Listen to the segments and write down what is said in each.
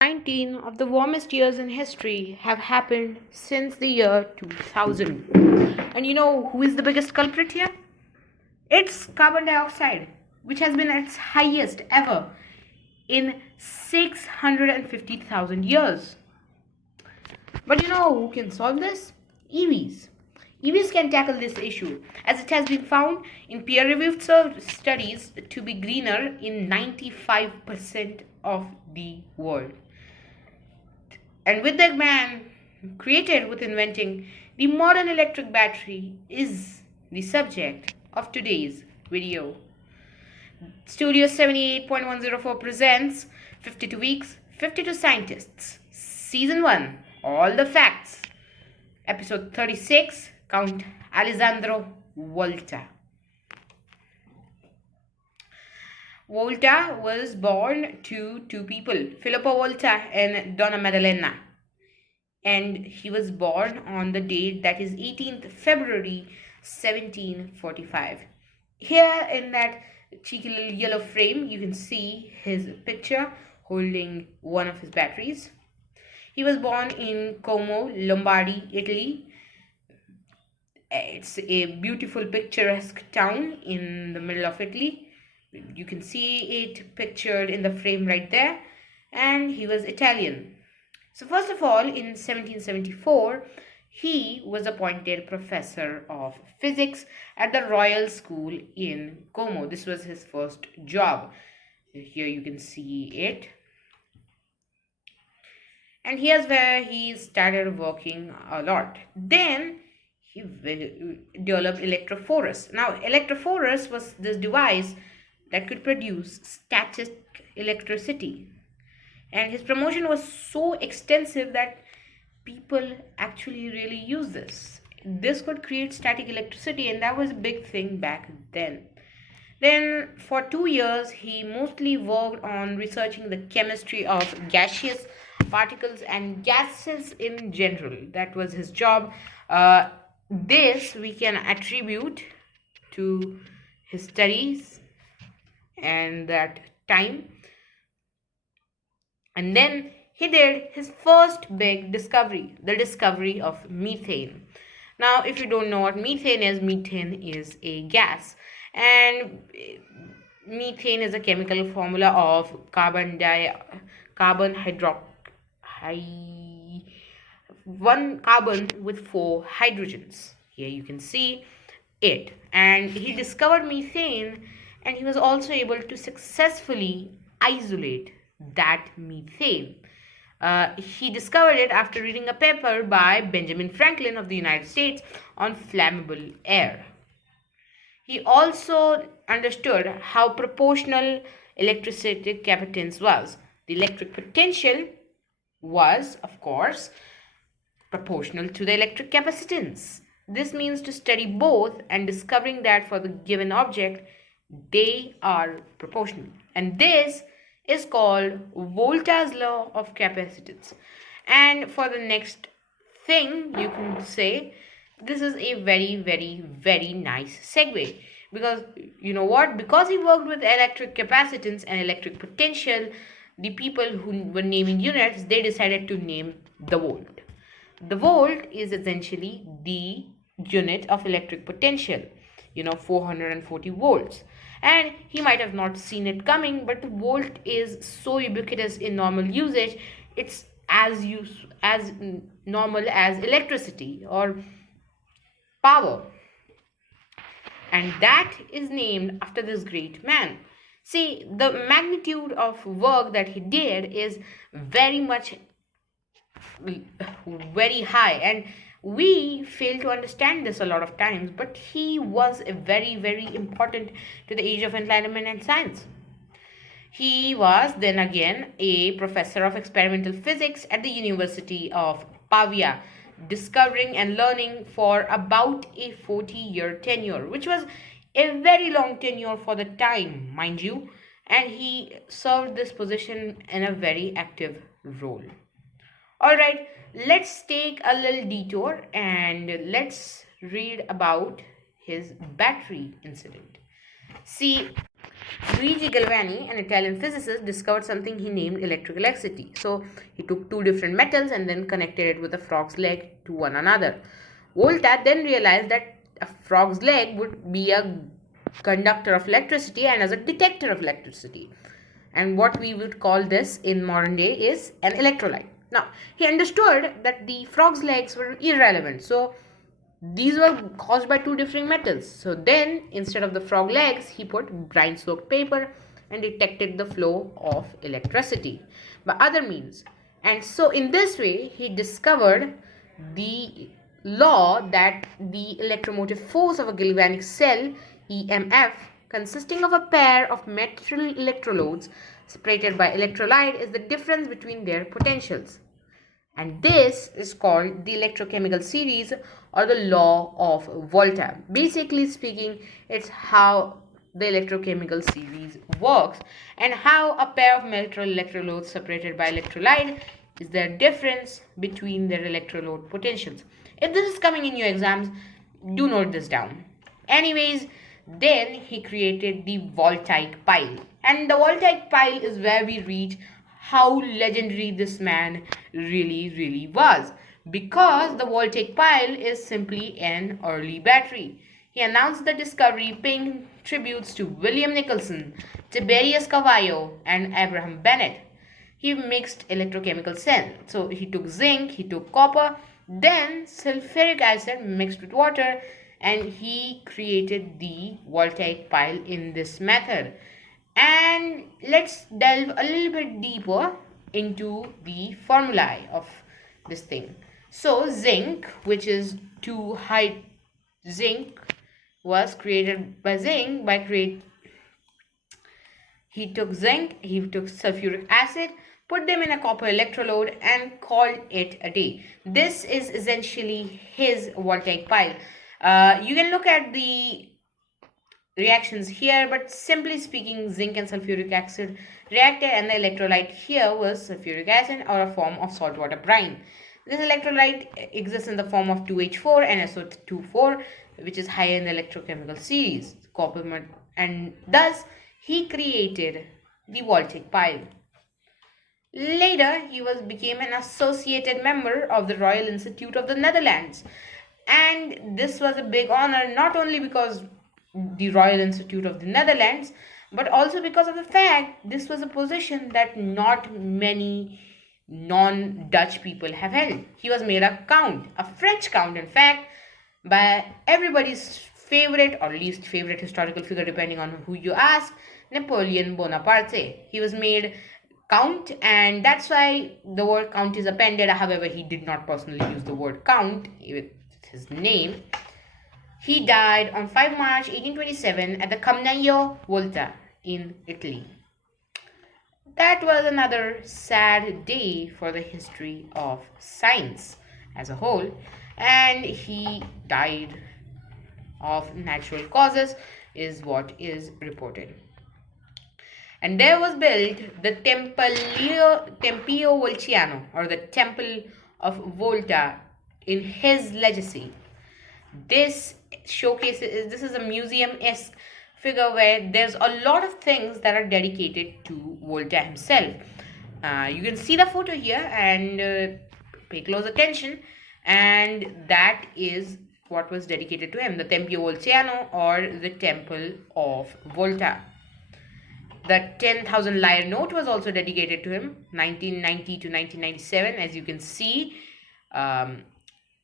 19 of the warmest years in history have happened since the year 2000. And you know who is the biggest culprit here? It's carbon dioxide, which has been at its highest ever in 650,000 years. But you know who can solve this? EVs. EVs can tackle this issue, as it has been found in peer-reviewed studies to be greener in 95% of the world. And with that man created with inventing the modern electric battery is the subject of today's video. Studio 78.104 presents 52 Weeks, 52 Scientists, Season 1, All the Facts, Episode 36, Count Alessandro Volta. Volta was born to two people, Filippo Volta and Donna Maddalena. And he was born on the date that is 18th February 1745. Here in that cheeky little yellow frame, you can see his picture holding one of his batteries. He was born in Como, Lombardy, Italy. It's a beautiful, picturesque town in the middle of Italy. You can see it pictured in the frame right there. And he was Italian. So first of all, in 1774, he was appointed professor of physics at the Royal School in Como. This was his first job. Here you can see it. And here's where he started working a lot. Then he developed electrophorus. Now, electrophorus was this device that could produce static electricity. And his promotion was so extensive that people actually really use this. This could create static electricity, and that was a big thing back then. Then, for 2 years, he mostly worked on researching the chemistry of gaseous particles and gases in general. That was his job. This we can attribute to his studies and that time. And then he did his first big discovery, the discovery of methane. Now, if you don't know what methane is a gas. And methane is a chemical formula of one carbon with 4 hydrogens. Here you can see it. And he discovered methane, and he was also able to successfully isolate that methane. He discovered it after reading a paper by Benjamin Franklin of the United States on flammable air. He also understood how proportional electrostatic capacitance was. The electric potential was, of course, proportional to the electric capacitance. This means to study both and discovering that for the given object, they are proportional. And this is called Volta's law of capacitance. And for the next thing, you can say this is a very, very, very nice segue. Because you know what? Because he worked with electric capacitance and electric potential, the people who were naming units, they decided to name the volt. The volt is essentially the unit of electric potential, 440 volts. And he might have not seen it coming, but the volt is so ubiquitous in normal usage, it's as normal as electricity or power. And that is named after this great man. See, the magnitude of work that he did is very high, and we fail to understand this a lot of times, but he was a very, very important to the age of enlightenment and science. He was then again a professor of experimental physics at the University of Pavia, discovering and learning for about a 40-year tenure, which was a very long tenure for the time, mind you, and he served this position in a very active role. Alright, let's take a little detour and let's read about his battery incident. See, Luigi Galvani, an Italian physicist, discovered something he named electric electricity. So he took two different metals and then connected it with a frog's leg to one another. Volta then realized that a frog's leg would be a conductor of electricity and as a detector of electricity. And what we would call this in modern day is an electrolyte. Now, he understood that the frog's legs were irrelevant. So these were caused by two different metals. So then, instead of the frog legs, he put brine soaked paper and detected the flow of electricity by other means. And so, in this way, he discovered the law that the electromotive force of a galvanic cell, EMF, consisting of a pair of metal electrodes separated by electrolyte, is the difference between their potentials. And this is called the electrochemical series or the law of Volta. Basically speaking, it's how the electrochemical series works and how a pair of metal electrodes separated by electrolyte is the difference between their electrode potentials. If this is coming in your exams, do note this down. Anyways, then he created the Voltaic Pile. And the Voltaic Pile is where we reach how legendary this man really was, because the Voltaic Pile is simply an early battery. He announced the discovery paying tributes to William Nicholson, Tiberius Cavallo, and Abraham Bennett. He mixed electrochemical cells. So he took zinc, he took copper, then sulfuric acid mixed with water, and he created the Voltaic Pile in this method. And let's delve a little bit deeper into the formulae of this thing. So zinc, which is zinc, was created by he took zinc, he took sulfuric acid, put them in a copper electrode and called it a day. This is essentially his Voltaic Pile. You can look at the reactions here, but simply speaking, zinc and sulfuric acid reacted and the electrolyte here was sulfuric acid or a form of saltwater brine. This electrolyte exists in the form of 2H4 and SO24, which is higher in the electrochemical series, copper, and thus he created the Voltaic Pile. Later, he became an associated member of the Royal Institute of the Netherlands, and this was a big honor not only because the Royal Institute of the Netherlands, but also because of the fact this was a position that not many non-Dutch people have held. He was made a count, a French count in fact, by everybody's favorite or least favorite historical figure depending on who you ask, Napoleon Bonaparte. He was made count, and that's why the word count is appended. However, he did not personally use the word count with his name. He died on 5 March 1827 at the Camnaio Volta in Italy. That was another sad day for the history of science as a whole, and he died of natural causes is what is reported. And there was built the Tempio Volciano, or the Temple of Volta, in his legacy. This is a museum-esque figure where there's a lot of things that are dedicated to Volta himself. You can see the photo here and pay close attention, and that is what was dedicated to him, the Tempio Volciano or the Temple of Volta. The 10,000 lire note was also dedicated to him, 1990 to 1997, as you can see.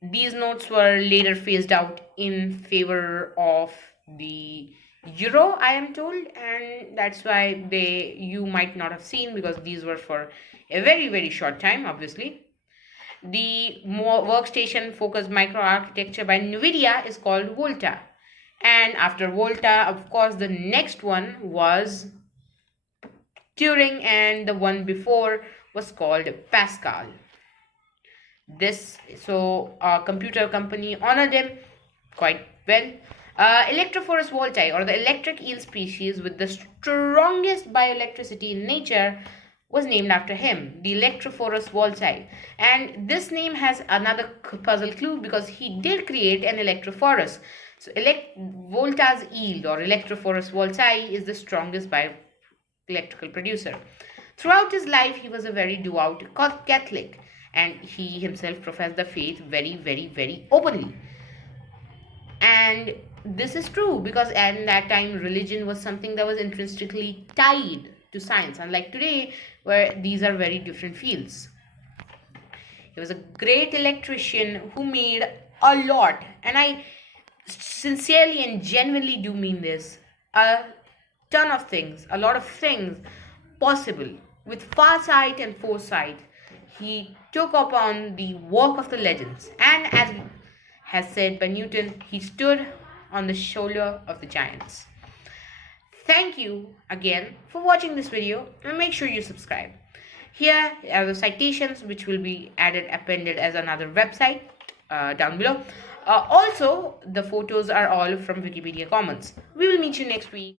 These notes were later phased out in favor of the euro, I am told, and that's why you might not have seen, because these were for a very short time, obviously. The workstation focused microarchitecture by NVIDIA is called Volta, and after Volta, of course, the next one was Turing, and the one before was called Pascal. A computer company honored him quite well. Electrophorus voltae, or the electric eel species with the strongest bioelectricity in nature, was named after him, the Electrophorus voltae. And this name has another puzzle clue, because he did create an electrophorus. So Volta's yield or electrophorus voltae is the strongest electrical producer. Throughout his life, he was a very devout Catholic, and he himself professed the faith very, very, very openly. And this is true because at that time, religion was something that was intrinsically tied to science, unlike today, where these are very different fields. He was a great electrician who made a lot, and I sincerely and genuinely do mean this, a ton of things, a lot of things possible. With farsight and foresight, he took upon the work of the legends, and as has said by Newton, he stood on the shoulder of the giants. Thank you again for watching this video, and make sure you subscribe. Here are the citations which will be appended as another website down below. Also, the photos are all from Wikipedia Commons. We will meet you next week.